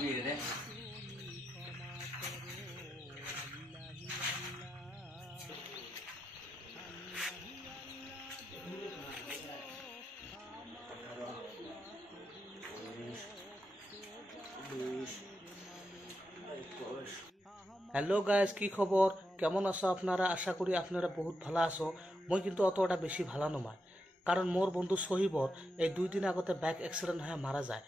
Hello guys, কি খবর? কেমন আছো আপনারা? আশা করি আপনারা বহুত ভালো আছো। মই কিন্তু অতটা বেশি ভালো নয়, কারণ মোর বন্ধু সহিবর এই 2 দিন আগতে বাইক অ্যাক্সিডেন্ট হয়ে মারা যায়।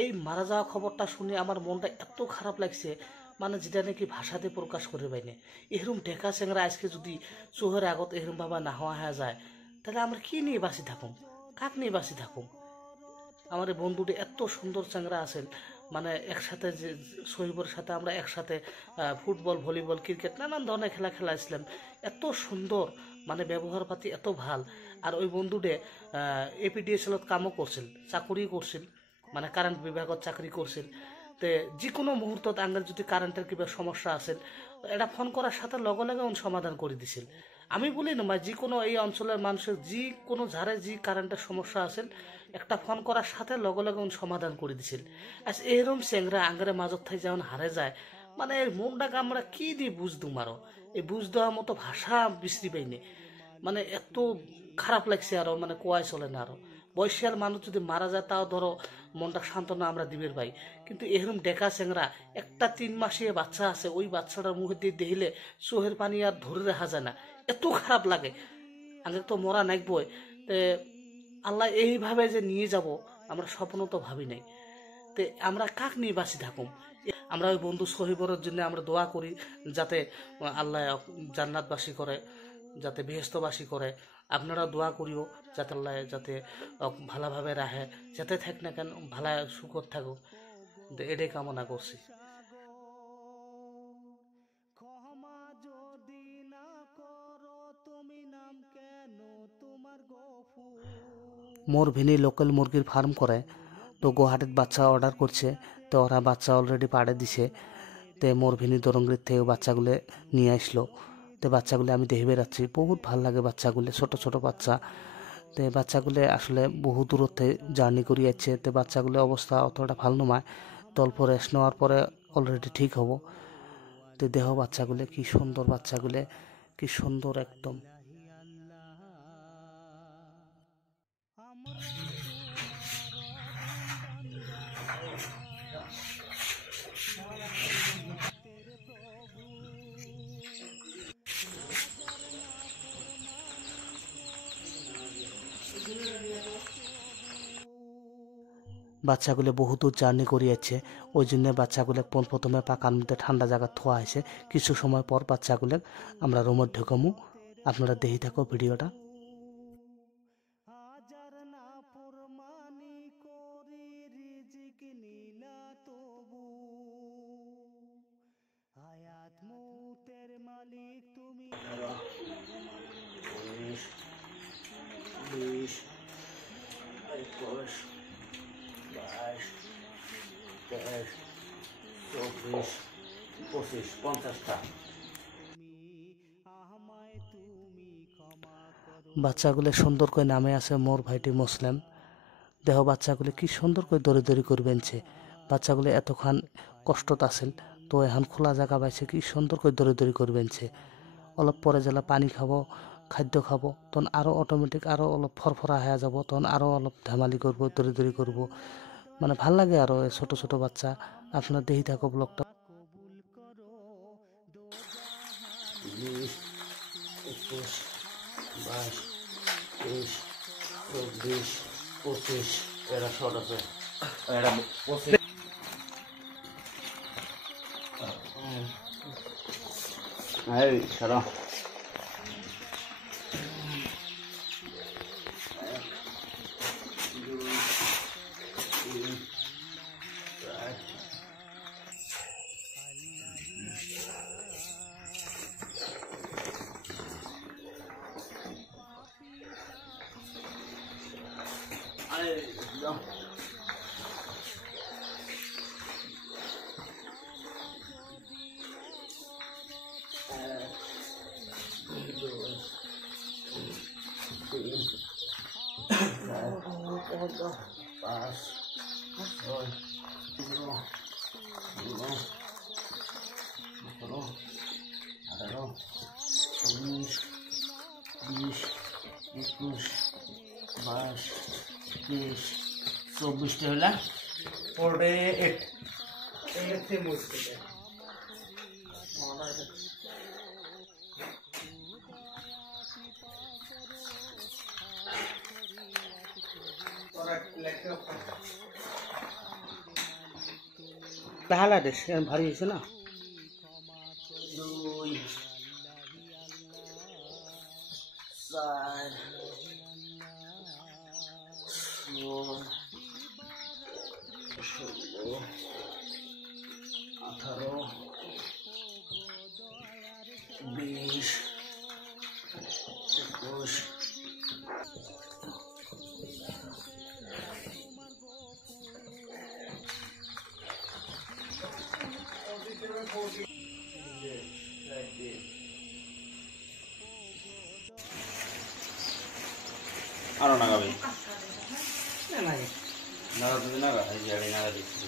এই মারা যাওয়া খবরটা শুনে আমার মনটা এত খারাপ লাগছে, মানে যেটা নাকি ভাষাতে প্রকাশ করে পাইনি। এরকম ঢেকা চেংরা আজকে যদি চোহের আগত এরকম ভাবে না হওয়া হয়ে যায়, তাহলে আমরা কি নিয়ে বাঁচি থাকুম? কাক নিয়ে বাঁচি থাকুম? আমার এই বন্ধুটি এত সুন্দর চ্যাংরা আছেন, মানে একসাথে যে শহীবর সাথে আমরা একসাথে ফুটবল, ভলিবল, ক্রিকেট নানান ধরনের খেলা খেলাইছিলাম। এত সুন্দর, মানে ব্যবহার পাতি এত ভাল। আর ওই বন্ধুটে এপিডিএসএলত কামও করছিল, চাকরি করছিল, মানে কারেন্ট বিভাগত চাকরি করছিল। তে যিকোনো মুহূর্তত আঙ্গেল যদি কারেন্টের কিবা সমস্যা আছে, এটা ফোন করার সাথে লগে লগে সমাধান করে দিছিল। আমি বলি না যে কোনো এই অঞ্চলের মানুষের যে কোনো ঝাড়ে যে কারেন্টের সমস্যা আছে, একটা ফোন করার সাথে লগে লগে সমাধান করে দিছিল। আচ্ছা, এরম চেংরা আঙ্গারে মাজত থাই যেমন হারে যায়, মানে এর মনটাকে আমরা কি দিয়ে বুঝ দুম? আরো এই বুঝ দেওয়ার মতো ভাষা বিশ্রি পাইনি। মানে এত খারাপ লাগছে, আরো মানে কোয়াই চলে না। আরো বয়সিয়াল মানুষ যদি মারা যায় তাও ধরো মনটা সান্ত্বনা আমরা দিবের পাই, কিন্তু এরকম ডেকা চেংরা একটা 3 মাসীয় বাচ্চা আছে, ওই বাচ্চাটার মুখে দিয়ে দেখিলে চোহের পানি আর ধরে রাখা যায় না, এত খারাপ লাগে। আগে তো মরা নাকবই, আল্লাহ এইভাবে যে নিয়ে যাব আমরা স্বপ্ন তো ভাবি নাই। তে আমরা কাক নিয়ে বাঁচি থাকুম? আমরা ওই বন্ধু সহিবরের জন্য আমরা দোয়া করি, যাতে আল্লাহ জান্নাতবাসী করে, যাতে বেহেস্তবাসী করে। আপনারা দোয়া করিও যাতে আল্লাহ যাতে ভালোভাবে রাখে, যাতে থাক না কেন ভালো সুখত থাকুক, এটাই কামনা করছি। মোর ভিনি লোকাল মুরগির ফার্ম করে, তো গুয়াহাটিত বাচ্চা অর্ডার করছে, তো ওরা বাচ্চা অলরেডি পাড়ে দিছে। তে মোর ভিনি দরঙ্গির থেকে বাচ্চাগুলো নিয়ে আসলো। তো বাচ্চাগুলো আমি দেখে বেড়াচ্ছি, বহুত ভাল লাগে বাচ্চাগুলো, ছোট ছোট বাচ্চা। তো বাচ্চাগুলো আসলে বহু দূরত্বে জার্নি করে যাচ্ছে। তো বাচ্চাগুলো অবস্থা অতটা ভালো নয়, তো অল্প রেস্ট নেওয়ার পরে অলরেডি ঠিক হবো। তো দেহ বাচ্চাগুলো কি সুন্দর, বাচ্চাগুলো কি সুন্দর একদম। বাচ্চাগুলো বহুত দূর জার্নি করিয়েছে, ওই জন্য বাচ্চাগুলো প্রথমে পাকার মধ্যে ঠান্ডা জায়গা থোয়া হয়েছে। কিছু সময় পর বাচ্চাগুলো আমরা রুমে ঢুকামু। আপনারা দেখি থাকো ভিডিওটা। বাচ্চাগুলো সুন্দর করে নামে আছে মোর ভাইটি মুসলিম। দেহ বাচ্চাগুলো কি সুন্দর করে দৌড়ে দৌড়ি করবেনছে। বাচ্চাগুলো এতক্ষণ কষ্টত আছিল, তো এখন খোলা জায়গা পাইছে, কি সুন্দর করে দৌড়ে দৌড়ি করবেনছে। অলপ পরে জেলা পানি খাবো, খাদ্য খাবো, তখন আরও অটোমেটিক আরও অলপ ফরফরা হয়ে যাব, তখন আরও অলপ ধেমালি করবো, দৌড়ি দৌড়ি করবো। মানে ভাল লাগে আরও ছোট ছোট বাচ্চা। আপনার দেখি থাকো ব্লগটা। 20, 21, 22, 23, 24, 25, এরা শর্ট আছে, এরা 25। এই সারা 24টা হলা পরে তাহলে দেশ ভারী হয়েছে না 2 4 16 18 20 21 আরো নাগাবে নাগা তুমি নাগা এই যে আড়ে নাগা দিচ্ছি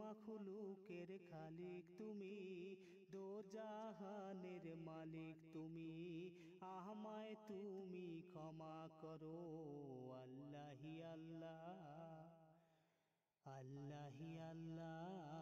মাখলুকের খালিক তুমি, দোজাহানের মালিক তুমি, আমায় তুমি ক্ষমা করো আল্লাহি আল্লাহ, আল্লাহি আল্লাহ।